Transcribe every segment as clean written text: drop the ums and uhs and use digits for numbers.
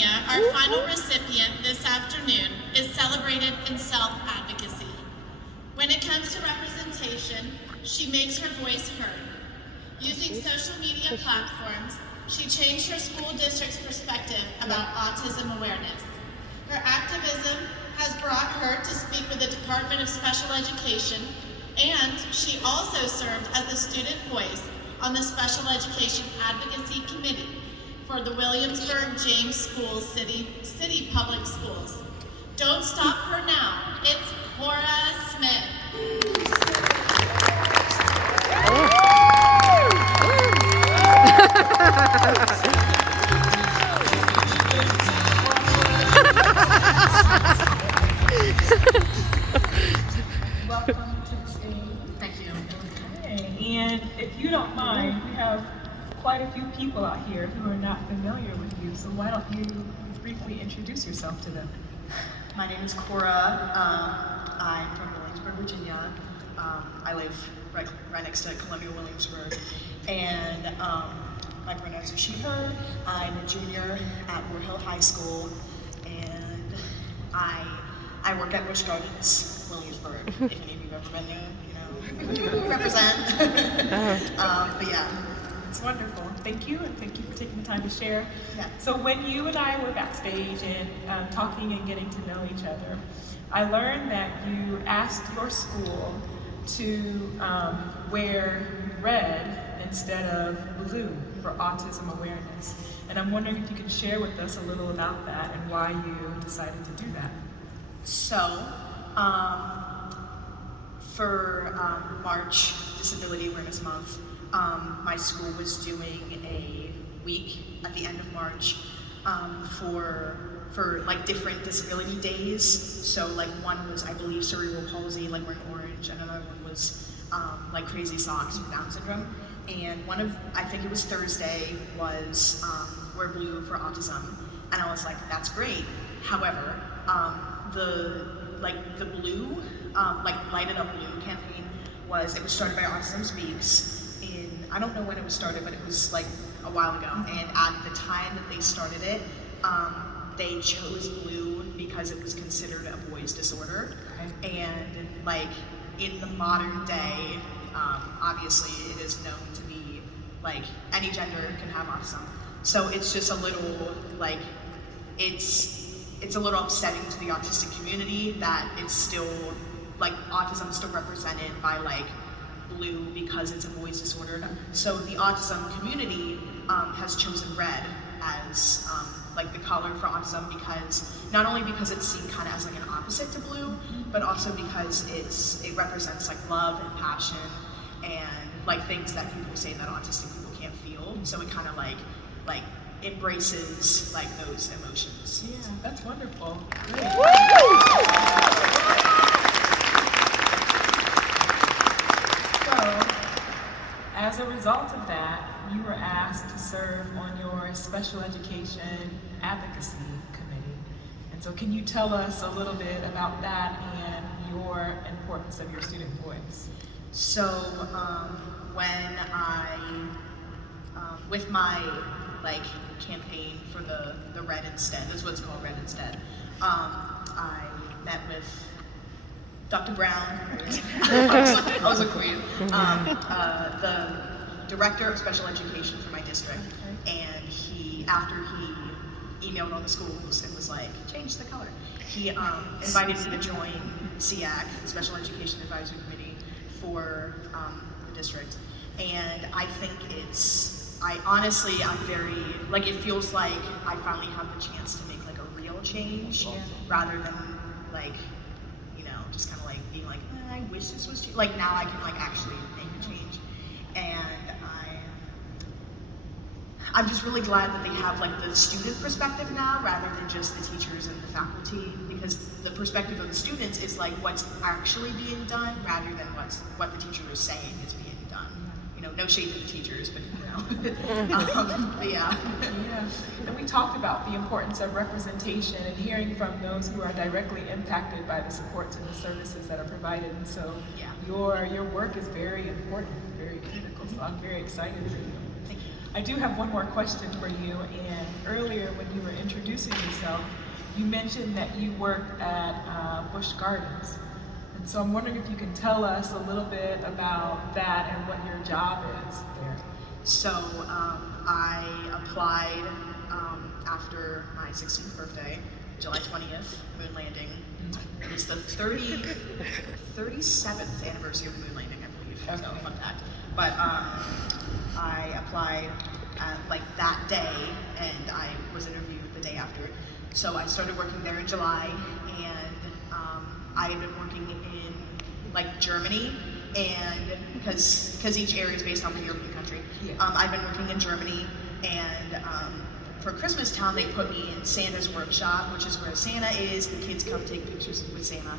Virginia, our final recipient this afternoon is celebrated in self-advocacy. When it comes to representation, she makes her voice heard. Using social media platforms, she changed her school district's perspective about autism awareness. Her activism has brought her to speak with the Department of Special Education, and she also served as the student voice on the Special Education Advocacy Committee for the Williamsburg-James Schools City Public Schools. Don't stop her now. It's Cora Smith. Welcome to the stage. Thank you. Okay. And if you don't mind, we have quite a few people out here who are not familiar with you, so why don't you briefly introduce yourself to them? My name is Cora. I'm from Williamsburg, Virginia. I live right next to Columbia, Williamsburg. And my pronouns are she, her. I'm a junior at War Hill High School. And I work at Busch Gardens, Williamsburg. If any of you've ever been there, you know, represent. But yeah. It's wonderful. Thank you, and thank you for taking the time to share. Yeah. So when you and I were backstage and talking and getting to know each other, I learned that you asked your school to wear red instead of blue for autism awareness. And I'm wondering if you can share with us a little about that and why you decided to do that. So, for March Disability Awareness Month, my school was doing a week at the end of March for like different disability days. So like one was, I believe, cerebral palsy, like wearing orange, and another one was like crazy socks with Down syndrome. And one of, I think it was Thursday, was wear blue for autism. And I was like, that's great. However, the blue, like Light It Up Blue campaign it was started by Autism Speaks. I don't know when it was started, but it was like a while ago. And at the time that they started it, they chose blue because it was considered a boy's disorder. Okay. And like in the modern day, obviously it is known to be like any gender can have autism. So it's just a little like, it's a little upsetting to the autistic community that it's still like autism is still represented by like blue because it's a boy's disorder. So the autism community has chosen red as like the color for autism, because not only because it's seen kind of as like an opposite to blue, but also because it represents like love and passion and like things that people say that autistic people can't feel. So it kind of like embraces like those emotions. Yeah, that's wonderful. As a result of that, you were asked to serve on your Special Education Advocacy Committee. And so can you tell us a little bit about that and your importance of your student voice? So when with my like campaign for the Red Instead, that's what it's called, Red Instead, I met with Dr. Brown, I was a queen, the director of special education for my district, and after he emailed all the schools and was like, change the color, he invited me to join SEAC, the Special Education Advisory Committee for the district. And I think I'm very, like, it feels like I finally have the chance to make like a real change, rather than like, just kind of like being like, I wish this was changed. Like now I can like actually make a change. And I'm just really glad that they have like the student perspective now rather than just the teachers and the faculty, because the perspective of the students is like what's actually being done rather than what the teachers are saying is being done. No shade to the teachers, but but yeah. Yeah, and we talked about the importance of representation and hearing from those who are directly impacted by the supports and the services that are provided. And so your work is very important, very critical. So I'm very excited for you. Thank you. I do have one more question for you. And earlier when you were introducing introducing yourself, you mentioned that you worked at Busch Gardens. And so I'm wondering if you can tell us a little bit about that and what your job is there. So I applied after my 16th birthday, July 20th, moon landing. It was the 37th anniversary of the moon landing, I believe. Okay. So fun fact. But I applied like that day, and I was interviewed the day after. So I started working there in July, and I had been working in like Germany, and because each area is based on the European country. Yeah. I've been working in Germany, and for Christmas time they put me in Santa's workshop, which is where Santa is. The kids come take pictures with Santa.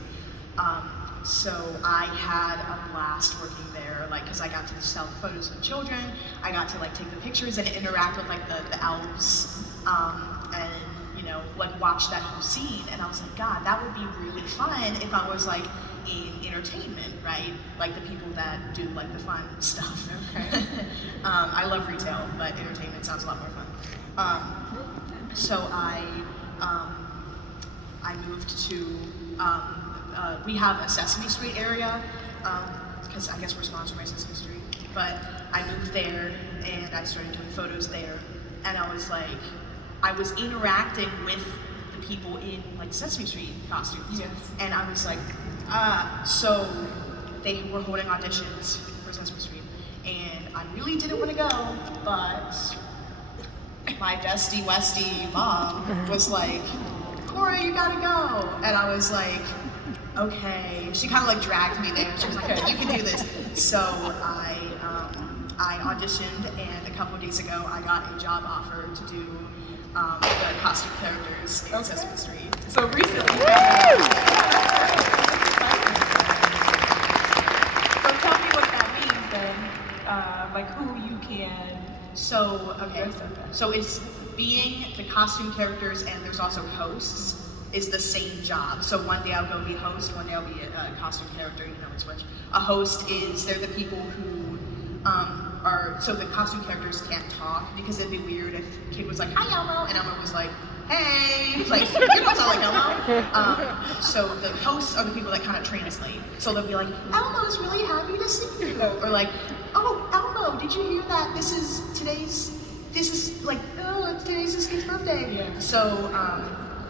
So I had a blast working there, like, because I got to sell the photos with children. I got to like take the pictures and interact with like the elves, and you know, like watch that whole scene. And I was like, God, that would be really fun if I was like in entertainment, right? Like the people that do like the fun stuff. Okay. I love retail, but entertainment sounds a lot more fun. So I moved to, we have a Sesame Street area, because I guess we're sponsored by Sesame Street, but I moved there and I started doing photos there, and I was like, I was interacting with the people in like Sesame Street costumes. Yes. And I was like, so they were holding auditions for Sesame Street, and I really didn't want to go, but my bestie Westie mom was like, Cora, you gotta go. And I was like, okay. She kind of like dragged me there. She was like, you can do this. So I auditioned, and a couple of days ago I got a job offer to do the costume characters in Sesame Street. So recently, so tell me what that means then, like who you can. So, okay, so it's being the costume characters, and there's also hosts, is the same job. So one day I'll go be host, one day I'll be a costume character, you know, it's which. A host is, they're the people who so the costume characters can't talk, because it'd be weird if a kid was like, hi Elmo, and Elmo was like, hey, like, you don't sound like Elmo. So the hosts are the people that kind of translate. So they'll be like, Elmo's really happy to see you. Or like, oh, Elmo, did you hear that? This is today's his kid's birthday. Yeah. So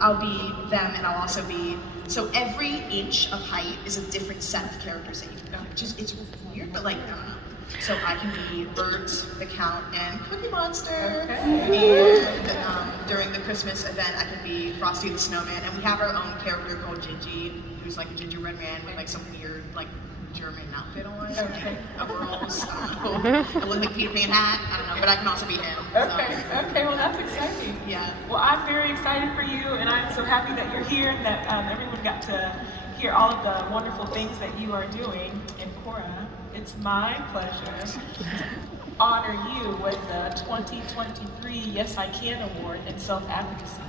I'll be them, and I'll also be, so every inch of height is a different set of characters that you can go, which is, it's weird, but like, I don't know. So I can be Bert, the Count, and Cookie Monster. Okay. And during the Christmas event, I can be Frosty the Snowman, and we have our own character called Gingy, who's like a gingerbread man with like some weird like German outfit on, like overalls. I don't know. I look like Peter Pan hat. I don't know, but I can also be him. Okay. Okay. Well, that's exciting. Yeah. Well, I'm very excited for you, and I'm so happy that you're here and that everyone got to hear all of the wonderful things that you are doing. And Cora, it's my pleasure to honor you with the 2023 Yes I Can Award in Self-Advocacy.